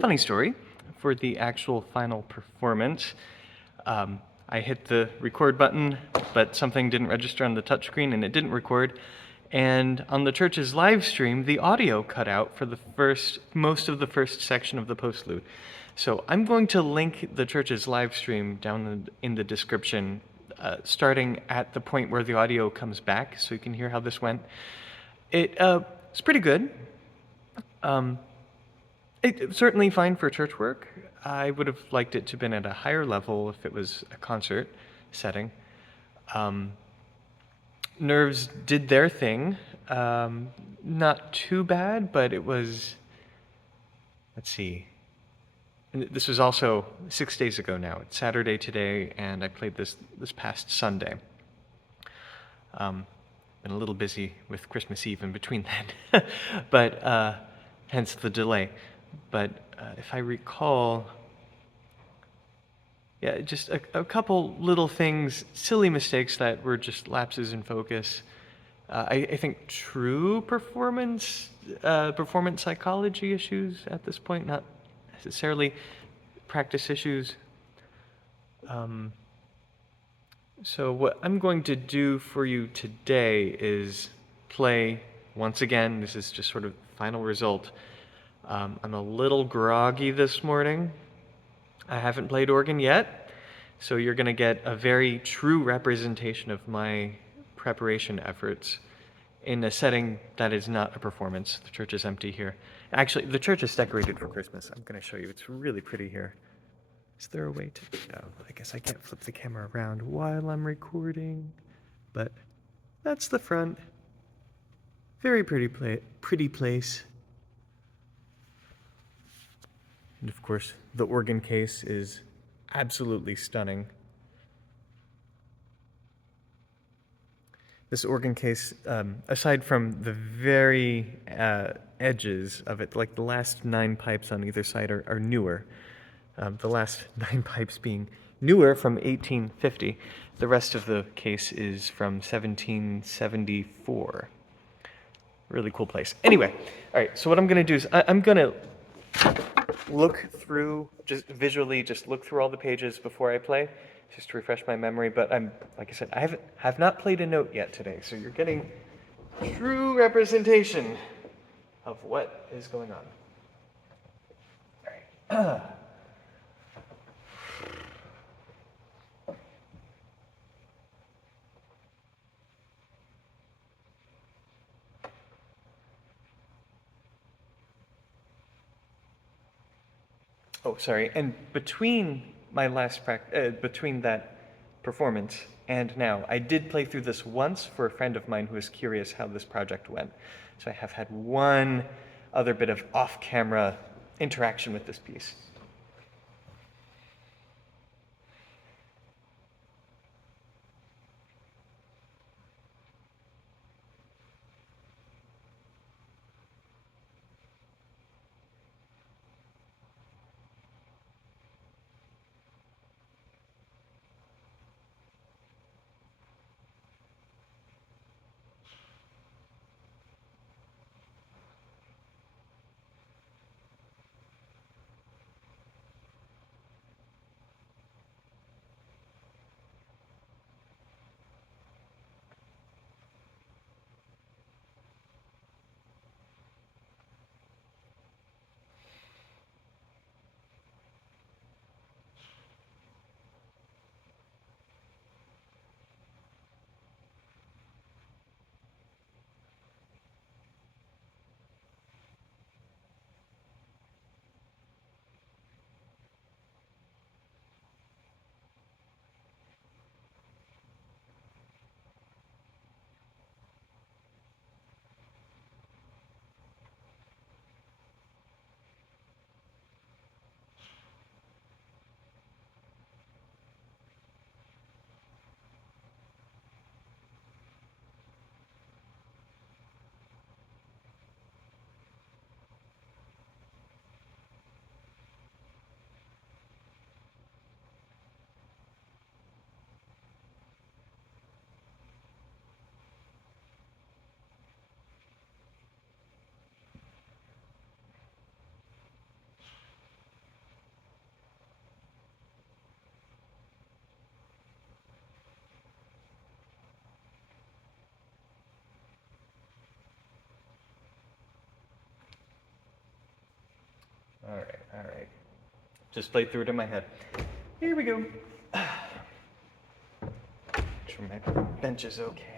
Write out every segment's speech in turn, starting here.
Funny story, for the actual final performance, I hit the record button, but something didn't register on the touchscreen and it didn't record. And on the church's live stream, the audio cut out for most of the first section of the postlude. So I'm going to link the church's live stream down in the description, starting at the point where the audio comes back, so you can hear how this went. It's pretty good. It's certainly fine for church work. I would have liked it to have been at a higher level if it was a concert setting. Nerves did their thing. Not too bad, but it was, let's see. This was also 6 days ago now. It's Saturday today, and I played this past Sunday. Been a little busy with Christmas Eve in between then, but hence the delay. But if I recall, yeah, just a couple little things, silly mistakes that were just lapses in focus. I think true performance psychology issues at this point, not necessarily practice issues. So what I'm going to do for you today is play once again. This is just sort of final result. I'm a little groggy this morning. I haven't played organ yet, so you're going to get a very true representation of my preparation efforts in a setting that is not a performance. The church is empty here. Actually, the church is decorated for Christmas. I'm going to show you. It's really pretty here. Is there a way to... Oh, I guess I can't flip the camera around while I'm recording, but that's the front. Very pretty place. And of course, the organ case is absolutely stunning. This organ case, aside from the very edges of it, like the last 9 pipes on either side are newer. The last 9 pipes being newer from 1850. The rest of the case is from 1774. Really cool place. Anyway, all right, so what I'm going to do is I'm going to look through, just visually, just look through all the pages before I play, just to refresh my memory. But like I said, I have not played a note yet today, so you're getting true representation of what is going on. All right. Oh, sorry. And between my between that performance and now, I did play through this once for a friend of mine who was curious how this project went. So I have had one other bit of off-camera interaction with this piece. All right. Just play through it in my head. Here we go. Make sure my bench is okay.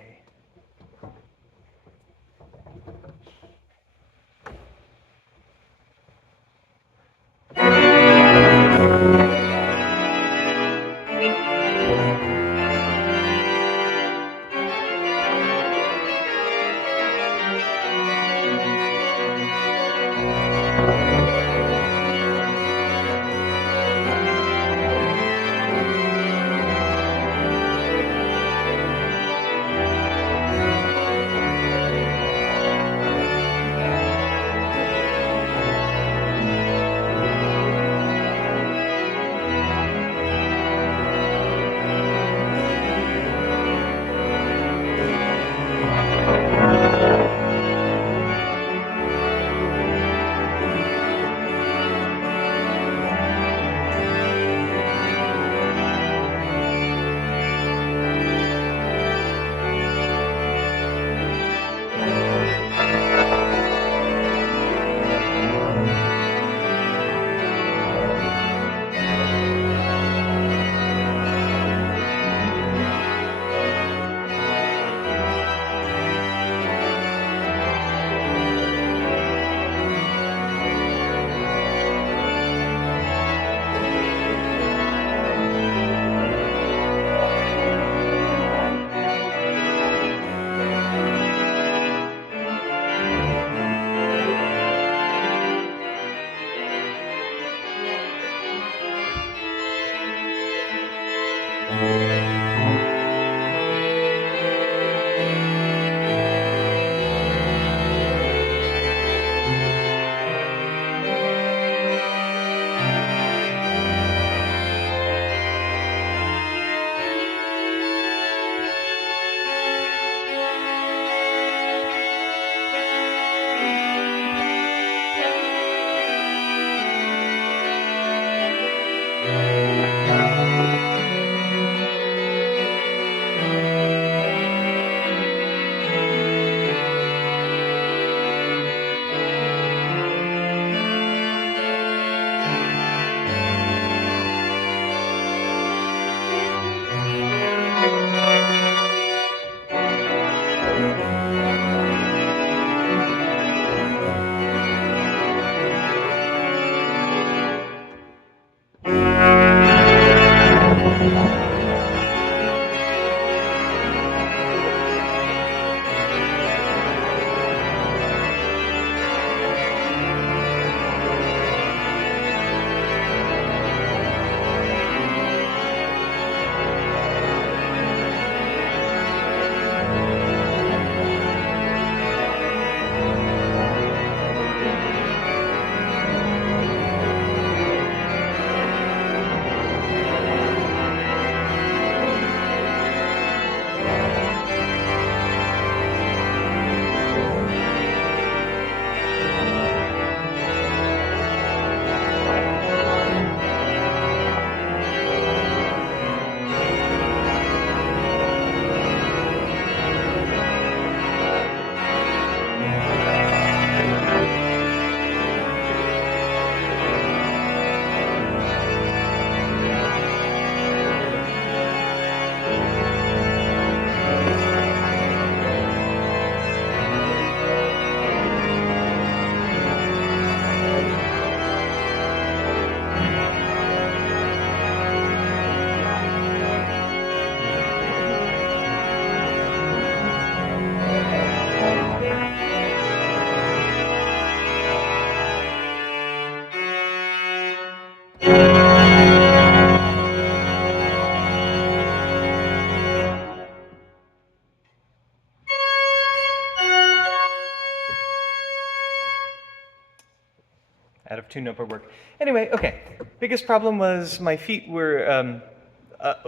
Out of tune note work. Anyway, okay. Biggest problem was my feet were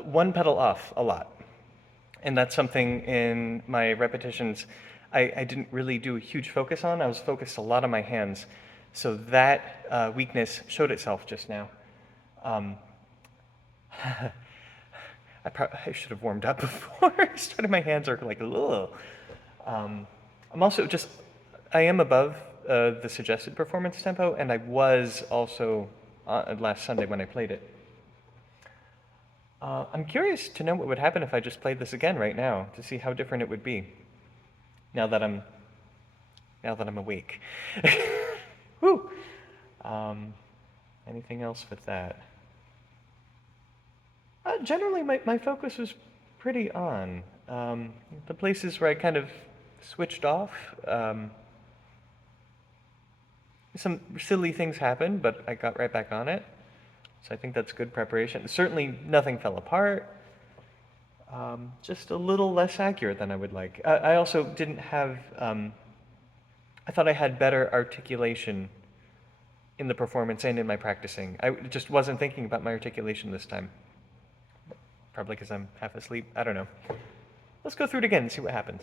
one pedal off a lot. And that's something in my repetitions I didn't really do a huge focus on. I was focused a lot on my hands. So that weakness showed itself just now. I should have warmed up before I started. My hands are like, ugh. I'm also I am above the suggested performance tempo, and I was also last Sunday when I played it. I'm curious to know what would happen if I just played this again right now to see how different it would be. Now that I'm awake. Whew. Anything else with that? Generally, my focus was pretty on. The places where I kind of switched off, some silly things happened, but I got right back on it. So I think that's good preparation. Certainly nothing fell apart. Just a little less accurate than I would like. I also didn't have, I thought I had better articulation in the performance and in my practicing. I just wasn't thinking about my articulation this time. Probably because I'm half asleep. I don't know. Let's go through it again and see what happens.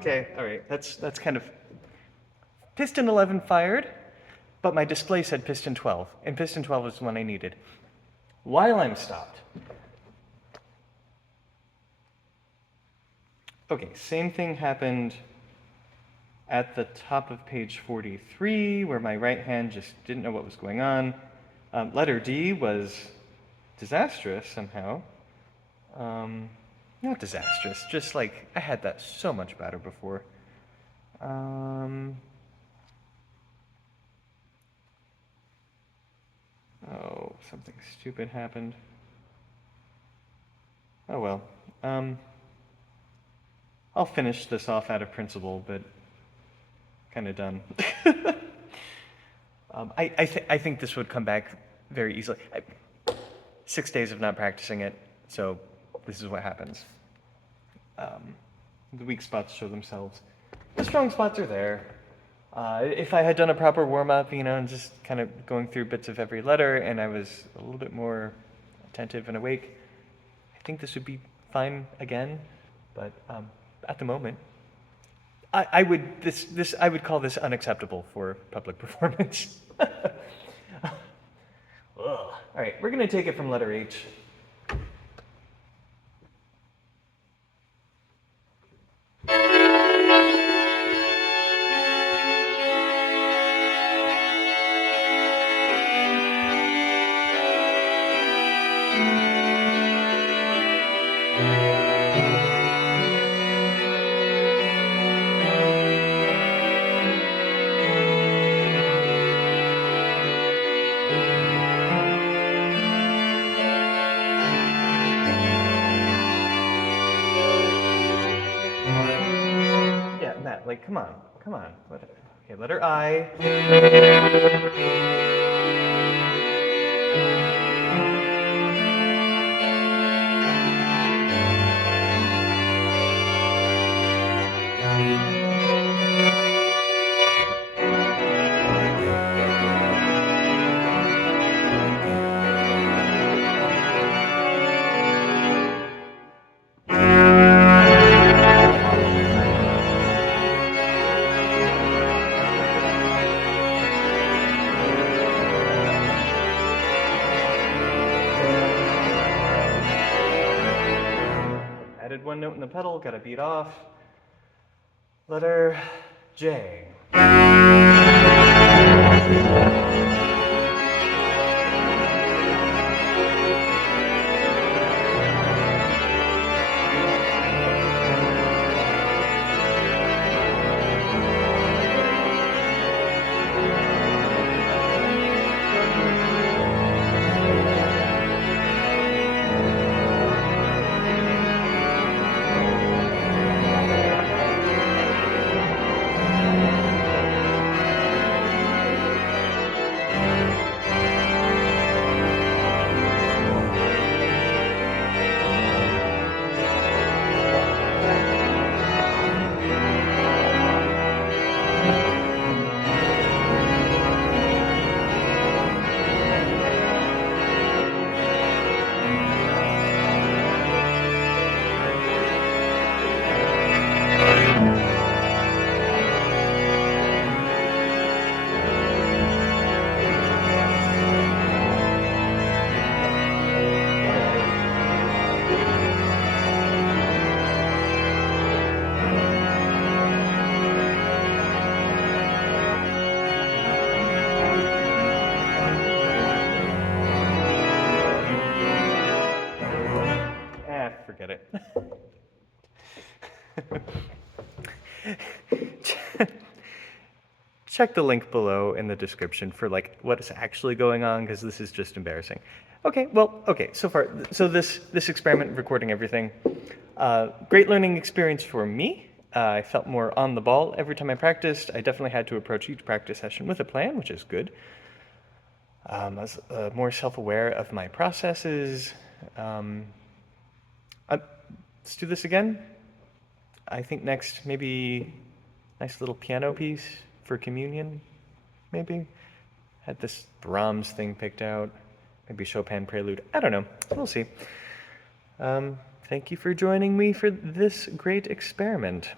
Okay, all right. That's kind of piston 11 fired, but my display said piston 12, and piston 12 is the one I needed. While I'm stopped. Okay, same thing happened at the top of page 43, where my right hand just didn't know what was going on. Letter D was disastrous somehow. Not disastrous, just like I had that so much better before. Oh, something stupid happened. Oh well. I'll finish this off out of principle, but kind of done. I think this would come back very easily. 6 days of not practicing it, so this is what happens. The weak spots show themselves. The strong spots are there. If I had done a proper warm-up, and just kind of going through bits of every letter, and I was a little bit more attentive and awake, I think this would be fine again. But at the moment, I would call this unacceptable for public performance. All right, we're going to take it from letter H. Yeah, Matt, like, come on, come on. Okay, letter I. Added one note in the pedal, got a beat off. Letter J. Forget it. Check the link below in the description for like what is actually going on, because this is just embarrassing. Okay, well, okay, so far, so this experiment, recording everything, great learning experience for me. I felt more on the ball every time I practiced. I definitely had to approach each practice session with a plan, which is good. I was more self-aware of my processes. Let's do this again. I think next, maybe nice little piano piece for communion, maybe. Had this Brahms thing picked out, maybe Chopin prelude. I don't know, we'll see. Thank you for joining me for this great experiment.